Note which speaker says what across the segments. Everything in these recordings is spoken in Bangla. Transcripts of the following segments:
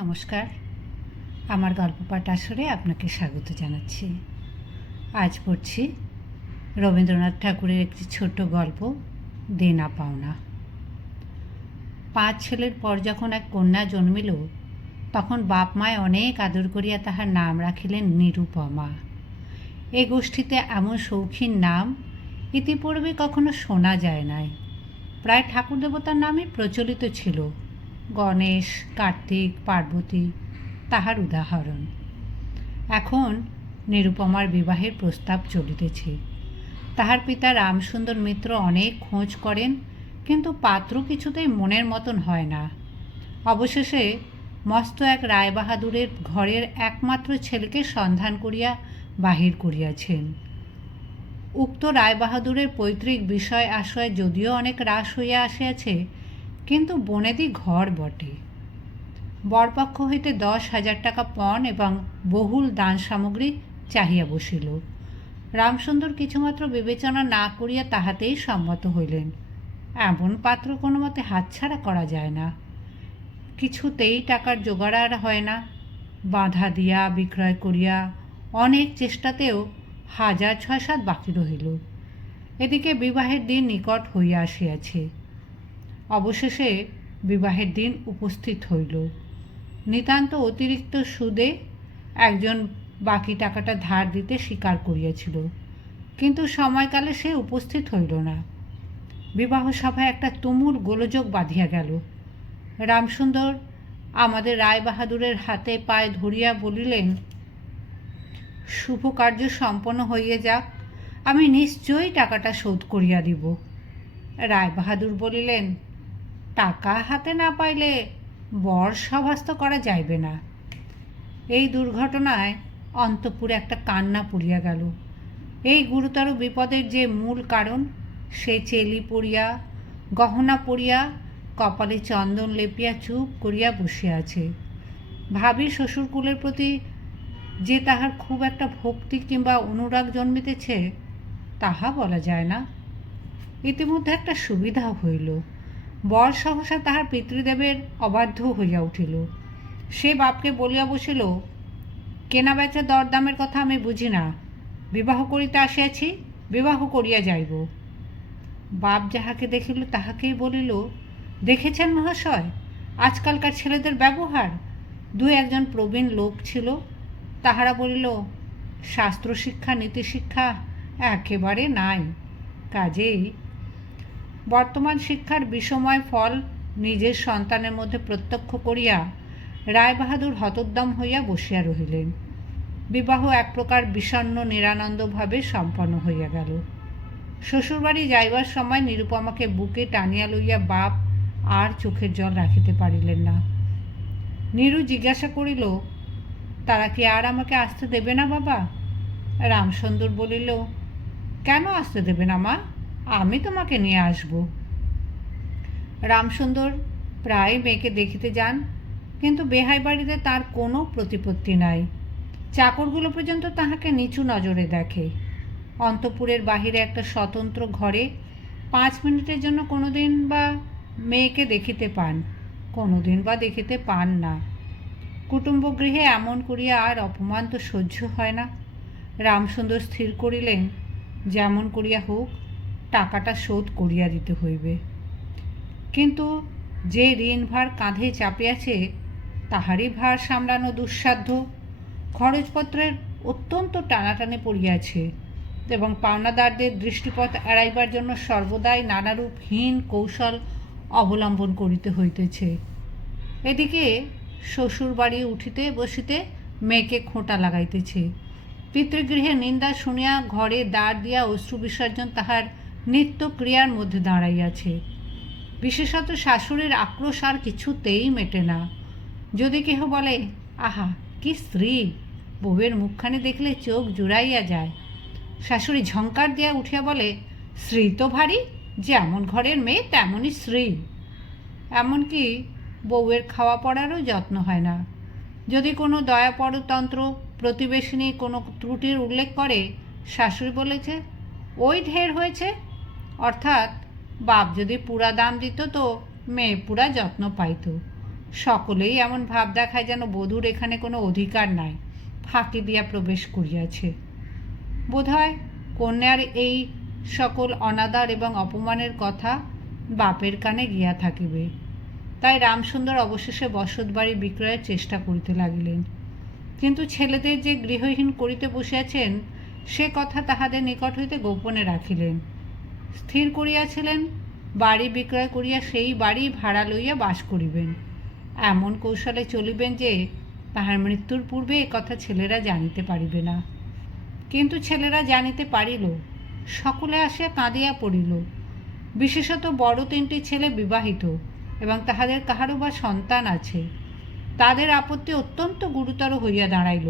Speaker 1: নমস্কার আমার গল্প পাঠ আসরে আপনাকে স্বাগত জানাচ্ছি আজ পড়ছি রবীন্দ্রনাথ ঠাকুরের একটি ছোট গল্প দেনা পাওনা পাঁচ ছেলের পর যখন এক কন্যা জন্মিল তখন বাপ মায় অনেক আদর করিয়া তাহার নাম রাখিলেন নিরুপমা এ গোষ্ঠীতে এমন সৌখিন নাম ইতিপূর্বে কখনো শোনা যায় নাই প্রায় ঠাকুর দেবতার নামই প্রচলিত ছিল গণেশ কার্তিক পার্বতী তাহার উদাহরণ এখন নিরুপমার বিবাহের প্রস্তাব চলিতেছে তাহার পিতা রামসুন্দর মিত্র অনেক খোঁজ করেন কিন্তু পাত্র কিছুতেই মনের মতন হয় না অবশেষে মস্ত এক রায়বাহাদুরের ঘরের একমাত্র ছেলেকে সন্ধান করিয়া বাহির করিয়াছেন উক্ত রায়বাহাদুরের পৈতৃক বিষয় আশয় যদিও অনেক হ্রাস হইয়া আসিয়াছে কিন্তু বনেদি ঘর বটে বরপক্ষ হইতে দশ হাজার টাকা পণ এবং বহুল দান সামগ্রী চাহিয়া বসিল রামসুন্দর কিছুমাত্র বিবেচনা না করিয়া তাহাতেই সম্মত হইলেন এমন পাত্র কোনো মতে হাতছাড়া করা যায় না কিছুতেই টাকার জোগাড় আর হয় না বাধা দিয়া বিক্রয় করিয়া অনেক চেষ্টাতেও হাজার ছয় সাত বাকি রহিল এদিকে বিবাহের দিন নিকট হইয়া আসিয়াছে অবশেষে বিবাহের দিন উপস্থিত হইল নিতান্ত অতিরিক্ত সুদে একজন বাকি টাকাটা ধার দিতে স্বীকার করিয়াছিল কিন্তু সময়কালে সে উপস্থিত হইল না বিবাহ সভায় একটা তুমুল গোলযোগ বাঁধিয়া গেল রামসুন্দর আমাদের রায় বাহাদুরের হাতে পায়ে ধরিয়া বলিলেন শুভ কার্য সম্পন্ন হইয়া যাক আমি নিশ্চয়ই টাকাটা শোধ করিয়া দিব রায় বাহাদুর বলিলেন টাকা হাতে না পাইলে বর সভাস্থ করা যাইবে না এই দুর্ঘটনায় অন্তপুরে একটা কান্না পড়িয়া গেল এই গুরুতর বিপদের যে মূল কারণ সে চেলি পড়িয়া গহনা পড়িয়া কপালে চন্দন লেপিয়া চুপ করিয়া বসিয়া আছে ভাবি শ্বশুরকুলের প্রতি যে তাহার খুব একটা ভক্তি কিংবা অনুরাগ জন্মিতেছে তাহা বলা যায় না ইতিমধ্যে একটা সুবিধা হইল বর সহসা তাহার পিতৃদেবের অবাধ্য হইয়া উঠিল সে বাপকে বলিয়া বসিল বেচা দরদামের কথা আমি বুঝি না বিবাহ করিতে আসিয়াছি বিবাহ করিয়া যাইব বাপ যাহাকে দেখিল তাহাকেই বলিল দেখেছেন মহাশয় আজকালকার ছেলেদের ব্যবহার দু একজন প্রবীণ লোক ছিল তাহারা বলিল শাস্ত্র শিক্ষা নীতি শিক্ষা একেবারে নাই কাজেই বর্তমান শিক্ষার বিষময় ফল নিজের সন্তানের মধ্যে প্রত্যক্ষ করিয়া রায়বাহাদুর হতোদ্দম হইয়া বসিয়া রহিলেন বিবাহ এক প্রকার বিষণ্ন নিরানন্দভাবে সম্পন্ন হইয়া গেল শ্বশুরবাড়ি যাইবার সময় নিরুপমাকে বুকে টানিয়া লইয়া বাপ আর চোখের জল রাখিতে পারিলেন না নিরু জিজ্ঞাসা করিল তারা কি আর আমাকে আসতে দেবে না বাবা রামসুন্দর বলিল কেন আসতে দেবে না মা আমি তোমাকে নিয়ে আসব রামসুন্দর প্রায় মেয়েকে দেখিতে যান কিন্তু বেহাই বাড়িতে তার কোনো প্রতিপত্তি নাই চাকরগুলো পর্যন্ত তাহাকে নিচু নজরে দেখে অন্তপুরের বাহিরে একটা স্বতন্ত্র ঘরে পাঁচ মিনিটের জন্য কোনো দিন বা মেয়েকে দেখিতে পান কোনো দিন বা দেখিতে পান না কুটুম্ব গৃহে এমন করিয়া আর অপমান তো সহ্য হয় না রামসুন্দর স্থির করিলেন যেমন করিয়া হোক টাকাটা শোধ করিয়া দিতে হইবে কিন্তু যে ঋণভার কাঁধে চাপিয়াছে তাহারই ভার সামলানো দুঃসাধ্য খরচপত্রের অত্যন্ত টানাটানে পড়িয়াছে এবং পাওনাদারদের দৃষ্টিপথ এড়াইবার জন্য সর্বদাই নানারূপ হীন কৌশল অবলম্বন করিতে হইতেছে এদিকে শ্বশুর বাড়ি উঠিতে বসিতে মেয়েকে খোঁটা লাগাইতেছে পিতৃগৃহে নিন্দা শুনিয়া ঘরে দাঁড় দিয়া অশ্রু বিসর্জন তাহার নিত্য ক্রিয়ার মধ্যে দাঁড়াইয়াছে বিশেষত শাশুড়ির আক্রোশ আর কিছুতেই মেটে না যদি কেহ বলে আহা কি স্ত্রী বউয়ের মুখখানি দেখলে চোখ জুড়াইয়া যায় শাশুড়ি ঝঙ্কার দিয়া উঠিয়া বলে স্ত্রী তো ভারী যেমন ঘরের মেয়ে তেমনই স্ত্রী এমনকি বউয়ের খাওয়া পড়ারও যত্ন হয় না যদি কোনো দয়াপরতন্ত্র প্রতিবেশিনী কোনো ত্রুটির উল্লেখ করে শাশুড়ি বলেছে ওই ঢের হয়েছে অর্থাৎ বাপ যদি পুরা দাম দিত তো মেয়ে পুরা যত্ন পাইত সকলেই এমন ভাব দেখায় যেন বধূর এখানে কোনো অধিকার নাই ফাঁকি দিয়া প্রবেশ করিয়াছে বোধহয় কন্যার এই সকল অনাদার এবং অপমানের কথা বাপের কানে গিয়া থাকিবে তাই রামসুন্দর অবশেষে বসত বাড়ি বিক্রয়ের চেষ্টা করিতে লাগিলেন কিন্তু ছেলেদের যে গৃহহীন করিতে বসিয়াছেন সে কথা তাহাদের নিকট হইতে গোপনে রাখিলেন স্থির করিয়াছিলেন বাড়ি বিক্রয় করিয়া সেই বাড়ি ভাড়া লইয়া বাস করিবেন এমন কৌশলে চলিবেন যে তাহার মৃত্যুর পূর্বে কথা ছেলেরা জানিতে পারিবে না কিন্তু ছেলেরা জানিতে পারিল সকলে আসিয়া কাঁদিয়া পড়িল বিশেষত বড় তিনটি ছেলে বিবাহিত এবং তাহাদের কাহারও বা সন্তান আছে তাদের আপত্তি অত্যন্ত গুরুতর হইয়া দাঁড়াইল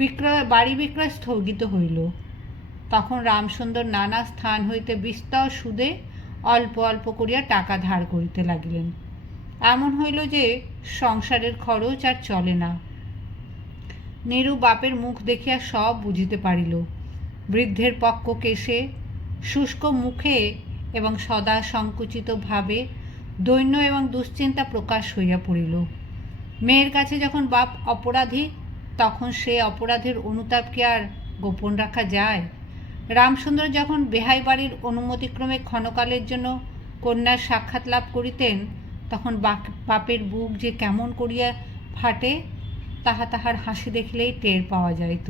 Speaker 1: বিক্রয় বাড়ি বিক্রয় স্থগিত হইল তখন রামসুন্দর নানা স্থান হইতে বিস্তর সুদে অল্প অল্প করিয়া টাকা ধার করিতে লাগিলেন এমন হইল যে সংসারের খরচ আর চলে না নিরু বাপের মুখ দেখিয়া সব বুঝিতে পারিল বৃদ্ধের পক্ক কেশে শুষ্ক মুখে এবং সদা সংকুচিতভাবে দৈন্য এবং দুশ্চিন্তা প্রকাশ হইয়া পড়িল মেয়ের কাছে যখন বাপ অপরাধী তখন সে অপরাধের অনুতাপকে আর গোপন রাখা যায় রামসুন্দর যখন বেহাই বাড়ির অনুমতিক্রমে ক্ষণকালের জন্য কন্যার সাক্ষাৎ লাভ করিতেন তখন বাপের বুক যে কেমন করিয়া ফাটে তাহা তাহার হাসি দেখিলেই টের পাওয়া যাইত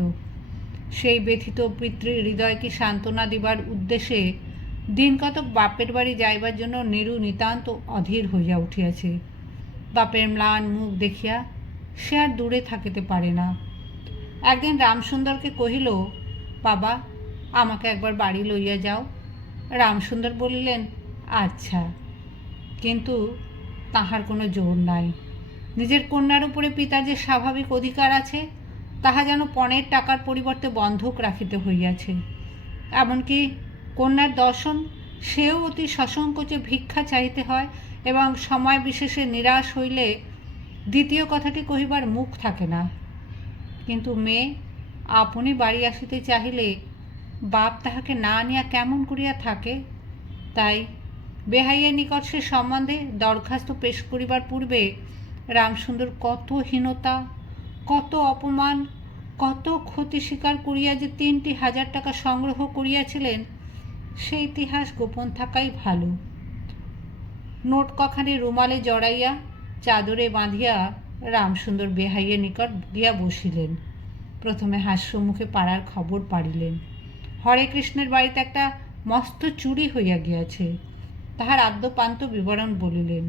Speaker 1: সেই ব্যথিত পিতৃ হৃদয়কে সান্ত্বনা দিবার উদ্দেশ্যে দিনকতক বাপের বাড়ি যাইবার জন্য নিরু নিতান্ত অধীর হইয়া উঠিয়াছে বাপের ম্লান মুখ দেখিয়া সে আর দূরে থাকিতে পারে না একদিন রামসুন্দরকে কহিল বাবা আমাকে একবার বাড়ি লইয়া যাও রামসুন্দর বলিলেন আচ্ছা কিন্তু তাহার কোনো জোর নাই নিজের কন্যার উপরে পিতার যে স্বাভাবিক অধিকার আছে তাহা যেন পণের টাকার পরিবর্তে বন্ধক রাখিতে হইয়াছে এমনকি কন্যার দর্শন সেও অতি সসংকোচে ভিক্ষা চাইতে হয় এবং সময় বিশেষে নিরাশ হইলে দ্বিতীয় কথাটি কহিবার মুখ থাকে না কিন্তু মেয়ে আপনি বাড়ি আসিতে চাহিলে বাপ তাহাকে না আনিয়া কেমন করিয়া থাকে তাই বেহাইয়ের নিকট সে সম্বন্ধে দরখাস্ত পেশ করিবার পূর্বে রামসুন্দর কত হীনতা কত অপমান কত ক্ষতি স্বীকার করিয়া যে তিনটি হাজার টাকা সংগ্রহ করিয়াছিলেন সে ইতিহাস গোপন থাকাই ভালো নোট কখানে রুমালে জড়াইয়া চাদরে বাঁধিয়া রামসুন্দর বেহাইয়ের নিকট গিয়া বসিলেন প্রথমে হাস্যমুখে পাড়ার খবর পাড়িলেন হরে কৃষ্ণের বাড়িতে একটা মস্ত চুরি হইয়া গিয়াছে তাহার আদ্যপান্ত বিবরণ বলিলেন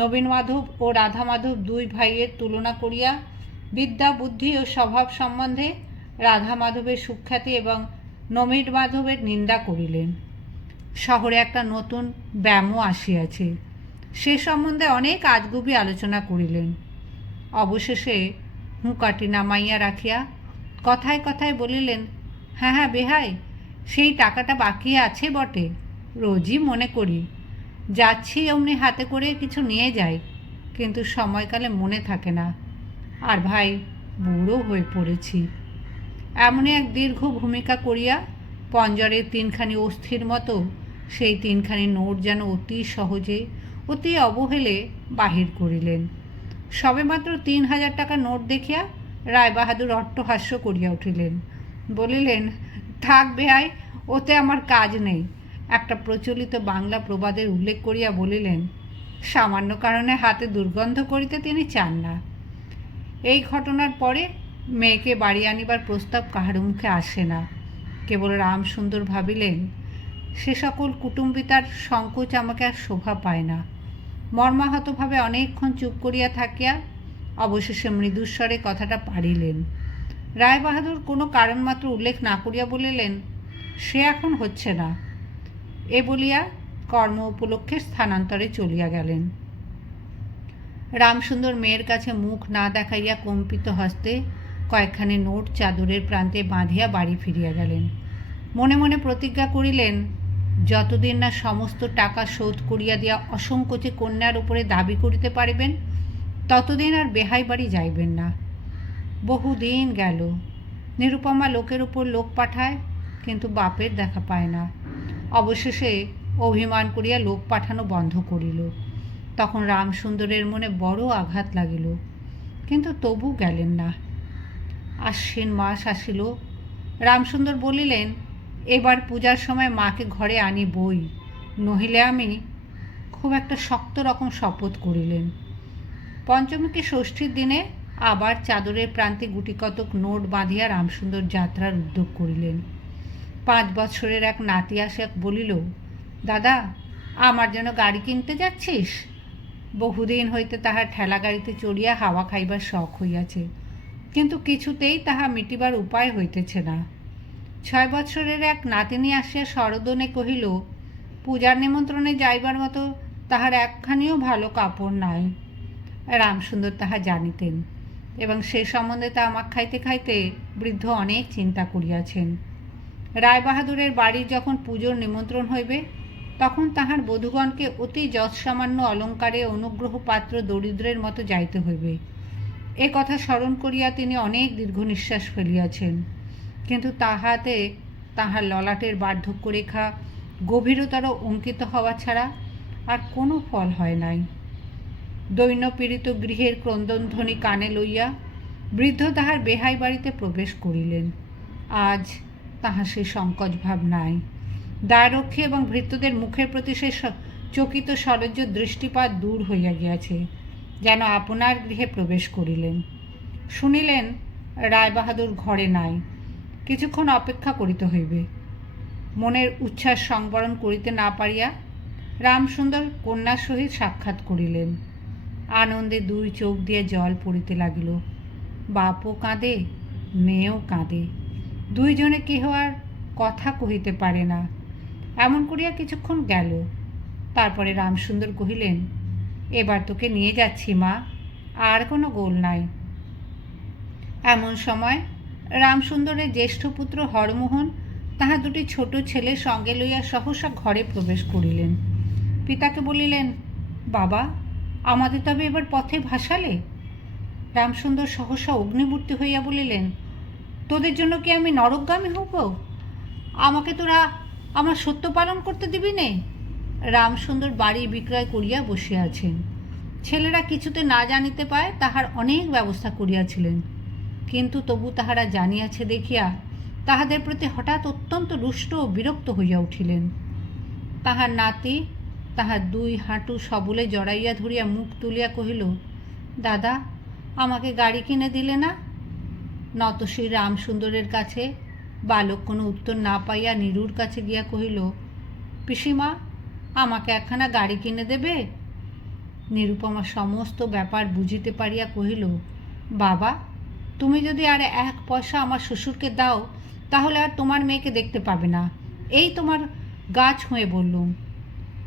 Speaker 1: নবীন মাধব ও রাধা মাধব দুই ভাইয়ের তুলনা করিয়া বিদ্যা বুদ্ধি ও স্বভাব সম্বন্ধে রাধা মাধবের সুখ্যাতি এবং নবীন মাধবের নিন্দা করিলেন শহরে একটা নতুন ব্যায়ামও আসিয়াছে সে সম্বন্ধে অনেক আজগুবি আলোচনা করিলেন অবশেষে হুঁকাটি নামাইয়া রাখিয়া কথায় কথায় বলিলেন হ্যাঁ হ্যাঁ বেহাই সেই টাকাটা বাকি আছে বটে রোজই মনে করি যাচ্ছি অমনি হাতে করে কিছু নিয়ে যাই কিন্তু সময়কালে মনে থাকে না আর ভাই বুড়ো হয়ে পড়েছি এমনই এক দীর্ঘ ভূমিকা করিয়া পঞ্জরের তিনখানি অস্থির মতো সেই তিনখানি নোট যেন অতি সহজে অতি অবহেলে বাহির করিলেন সবেমাত্র তিন হাজার টাকা নোট দেখিয়া রায়বাহাদুর অট্টহাস্য করিয়া উঠিলেন বলিলেন থাক বেহাই ওতে আমার কাজ নেই একটা প্রচলিত বাংলা প্রবাদের উল্লেখ করিয়া বলিলেন সামান্য কারণে হাতে দুর্গন্ধ করিতে তিনি চান না এই ঘটনার পরে মেয়েকে বাড়ি আনিবার প্রস্তাব কাহার মুখে আসে না কেবল রামসুন্দর ভাবিলেন সে সকল কুটুম্বিতার সংকোচ আমাকে আর শোভা পায় না মর্মাহতভাবে অনেকক্ষণ চুপ করিয়া থাকিয়া অবশেষে মৃদুস্বরে কথাটা পারিলেন রায়বাহাদুর কোনো কারণমাত্র উল্লেখ না করিয়া বলিলেন সে এখন হচ্ছে না এ বলিয়া কর্ম উপলক্ষে স্থানান্তরে চলিয়া গেলেন রামসুন্দর মেয়ের কাছে মুখ না দেখাইয়া কম্পিত হস্তে কয়েকখানি নোট চাদরের প্রান্তে বাঁধিয়া বাড়ি ফিরিয়া গেলেন মনে মনে প্রতিজ্ঞা করিলেন যতদিন না সমস্ত টাকা শোধ করিয়া দিয়া অসংকোচে কন্যার উপরে দাবি করিতে পারিবেন ততদিন আর বেহাই বাড়ি যাইবেন না বহুদিন গেল নিরুপমা লোকের ওপর লোক পাঠায় কিন্তু বাপের দেখা পায় না অবশেষে অভিমান করিয়া লোক পাঠানো বন্ধ করিল তখন রামসুন্দরের মনে বড় আঘাত লাগিল কিন্তু তবু গেলেন না আশ্বিন মাস আসিল রামসুন্দর বলিলেন এবার পূজার সময় মাকে ঘরে আনি বই নহিলে আমি খুব একটা শক্ত রকম শপথ করিলেন পঞ্চমীকে ষষ্ঠীর দিনে আবার চাদরের প্রান্তে গুটিকতক নোট বাঁধিয়া রামসুন্দর যাত্রার উদ্যোগ করিলেন পাঁচ বছরের এক নাতি আসে বলিল দাদা আমার যেন গাড়ি কিনতে যাচ্ছিস বহুদিন হইতে তাহার ঠেলা গাড়িতে চড়িয়া হাওয়া খাইবার শখ হইয়াছে কিন্তু কিছুতেই তাহা মিটিবার উপায় হইতেছে না ছয় বছরের এক নাতিনি আসিয়া শরদনে কহিল পূজার নিমন্ত্রণে যাইবার মতো তাহার একখানিও ভালো কাপড় নাই রামসুন্দর তাহা জানিতেন এবং সে সম্বন্ধে তা আমাক খাইতে খাইতে বৃদ্ধ অনেক চিন্তা করিয়াছেন রায়বাহাদুরের বাড়ির যখন পুজোর নিমন্ত্রণ হইবে তখন তাহার বধুগণকে অতি যৎসামান্য অলঙ্কারে অনুগ্রহ পাত্র দরিদ্রের মতো যাইতে হইবে এ কথা স্মরণ করিয়া তিনি অনেক দীর্ঘ নিঃশ্বাস ফেলিয়াছেন কিন্তু তাহাতে তাহার ললাটের বার্ধক্য রেখা গভীরতর অঙ্কিত হওয়া ছাড়া আর কোনো ফল হয় নাই দৈন্যপীড়িত গৃহের ক্রন্দনধ্বনি কানে লইয়া বৃদ্ধ তাহার বেহাই বাড়িতে প্রবেশ করিলেন আজ তাহা সে সংকট ভাব নাই দ্বারক্ষী এবং ভৃত্যদের মুখের প্রতি সে চকিত সরজ্য দৃষ্টিপাত দূর হইয়া গিয়াছে যেন আপনার গৃহে প্রবেশ করিলেন শুনিলেন রায়বাহাদুর ঘরে নাই কিছুক্ষণ অপেক্ষা করিতে হইবে মনের উচ্ছ্বাস সংবরণ করিতে না পারিয়া রামসুন্দর কন্যার সহিত সাক্ষাৎ করিলেন আনন্দে দুই চোখ দিয়ে জল পড়িতে লাগিল বাপও কাঁদে মেয়েও কাঁদে দুইজনে কেহ আর কথা কহিতে পারে না এমন করিয়া কিছুক্ষণ গেল তারপরে রামসুন্দর কহিলেন এবার তোকে নিয়ে যাচ্ছি মা আর কোনো গোল নাই এমন সময় রামসুন্দরের জ্যেষ্ঠ পুত্র হরমোহন তাহা দুটি ছোট ছেলে সঙ্গে লইয়া সহসা ঘরে প্রবেশ করিলেন পিতাকে বলিলেন বাবা আমাদের তবে এবার পথে ভাসালে রামসুন্দর সহসা অগ্নিমূর্তি হইয়া বলিলেন তোদের জন্য কি আমি নরকগামী হব আমাকে তোরা আমার সত্য পালন করতে দিবি নে রামসুন্দর বাড়ি বিক্রয় করিয়া বসিয়াছেন আছেন ছেলেরা কিছুতে না জানিতে পায় তাহার অনেক ব্যবস্থা করিয়াছিলেন কিন্তু তবু তাহারা জানিয়াছে দেখিয়া তাহাদের প্রতি হঠাৎ অত্যন্ত রুষ্ট ও বিরক্ত হইয়া উঠিলেন তাহার নাতি তাহার দুই হাঁটু সবলে জড়াইয়া ধরিয়া মুখ তুলিয়া কহিল দাদা আমাকে গাড়ি কিনে দিলে না শ্রী রামসুন্দরের কাছে বালক কোনো উত্তর না পাইয়া নিরুর কাছে গিয়া কহিল পিসিমা আমাকে একখানা গাড়ি কিনে দেবে নিরুপমা সমস্ত ব্যাপার বুঝিতে পারিয়া কহিল বাবা তুমি যদি আর এক পয়সা আমার শ্বশুরকে দাও তাহলে আর তোমার মেয়েকে দেখতে পাবে না এই তোমার গাছ হয়ে বললুম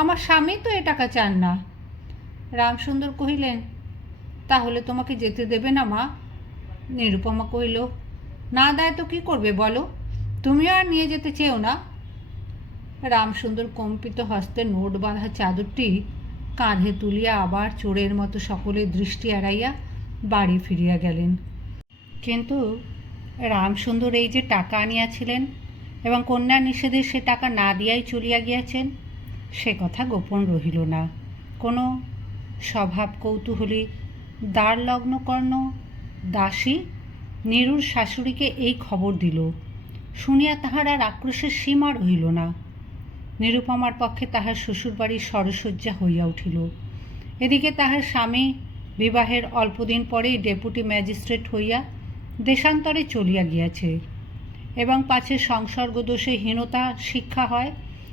Speaker 1: আমার স্বামী তো এ টাকা চান না রামসুন্দর কহিলেন তাহলে তোমাকে যেতে দেবে না মা নিরুপমা কহিল না দেয় তো কী করবে বলো তুমি আর নিয়ে যেতে চেও না রামসুন্দর কম্পিত হস্তে নোট বাঁধা চাদরটি কাঁধে তুলিয়া আবার চোরের মতো সকলের দৃষ্টি এড়াইয়া বাড়ি ফিরিয়া গেলেন কিন্তু রামসুন্দর এই যে টাকা আনিয়াছিলেন এবং কন্যা নিষেধে সে টাকা না দিয়াই চলিয়া গিয়াছেন সে কথা গোপন রহিল না কোনো স্বভাব কৌতূহলী কর্ণ দাসী নিরুর শাশুড়িকে এই খবর দিল শুনিয়া তাহার আর আক্রোশের সীমা রহিল না নিরুপমার পক্ষে তাহার শ্বশুরবাড়ির সরসজ্জা হইয়া উঠিল এদিকে তাহার স্বামী বিবাহের অল্পদিন পরেই ডেপুটি ম্যাজিস্ট্রেট হইয়া দেশান্তরে চলিয়া গিয়াছে এবং পাছে দোষে হীনতা শিক্ষা হয়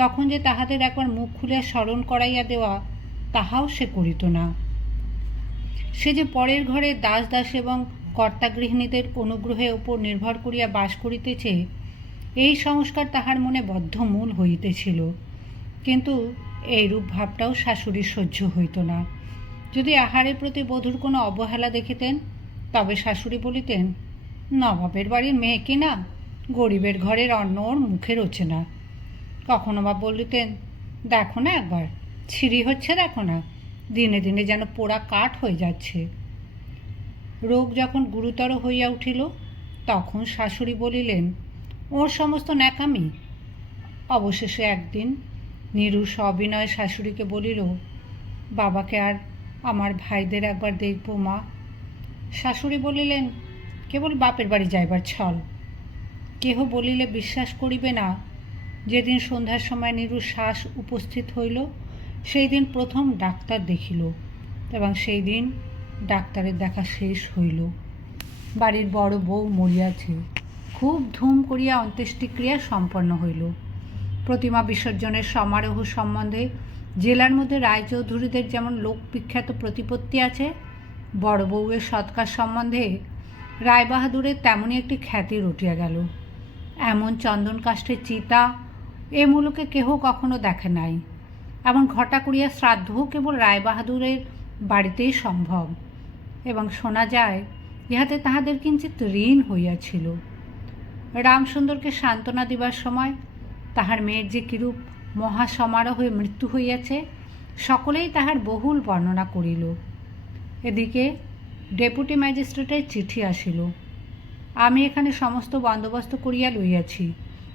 Speaker 1: তখন যে তাহাদের একবার মুখ খুলে স্মরণ করাইয়া দেওয়া তাহাও সে করিত না সে যে পরের ঘরে দাস দাস এবং কর্তাগৃহিণীদের অনুগ্রহের উপর নির্ভর করিয়া বাস করিতেছে এই সংস্কার তাহার মনে বদ্ধমূল হইতেছিল কিন্তু এইরূপ ভাবটাও শাশুড়ির সহ্য হইত না যদি আহারের প্রতি বধূর কোনো অবহেলা দেখিতেন তবে শাশুড়ি বলিতেন নবাবের বাড়ির মেয়ে কি না গরিবের ঘরের অন্য ওর মুখে রোচে না কখনো বা বলিতেন দেখো না একবার ছিঁড়ি হচ্ছে দেখো না দিনে দিনে যেন পোড়া কাঠ হয়ে যাচ্ছে রোগ যখন গুরুতর হইয়া উঠিল তখন শাশুড়ি বলিলেন ওর সমস্ত ন্যাকামি অবশেষে একদিন নিরু সবিনয় শাশুড়িকে বলিল বাবাকে আর আমার ভাইদের একবার দেখব মা শাশুড়ি বলিলেন কেবল বাপের বাড়ি যাইবার ছল কেহ বলিলে বিশ্বাস করিবে না যেদিন সন্ধ্যার সময় নিরু শ্বাস উপস্থিত হইল সেই দিন প্রথম ডাক্তার দেখিল এবং সেই দিন ডাক্তারের দেখা শেষ হইল বাড়ির বড় বউ মরিয়াছে খুব ধুম করিয়া অন্ত্যেষ্টিক্রিয়া সম্পন্ন হইল প্রতিমা বিসর্জনের সমারোহ সম্বন্ধে জেলার মধ্যে রায়চৌধুরীদের যেমন লোক বিখ্যাত প্রতিপত্তি আছে বড় বউয়ের সৎকার সম্বন্ধে রায়বাহাদুরের তেমনই একটি খ্যাতি রটিয়া গেল এমন চন্দন কাষ্ঠের চিতা এ মূলকে কেহ কখনো দেখে নাই এমন ঘটা করিয়া শ্রাদ্ধ কেবল রায়বাহাদুরের বাড়িতেই সম্ভব এবং শোনা যায় ইহাতে তাহাদের কিঞ্চিত ঋণ হইয়াছিল রামসুন্দরকে সান্ত্বনা দিবার সময় তাহার মেয়ের যে কিরূপ মহাসমারোহে মৃত্যু হইয়াছে সকলেই তাহার বহুল বর্ণনা করিল এদিকে ডেপুটি ম্যাজিস্ট্রেটের চিঠি আসিল আমি এখানে সমস্ত বন্দোবস্ত করিয়া লইয়াছি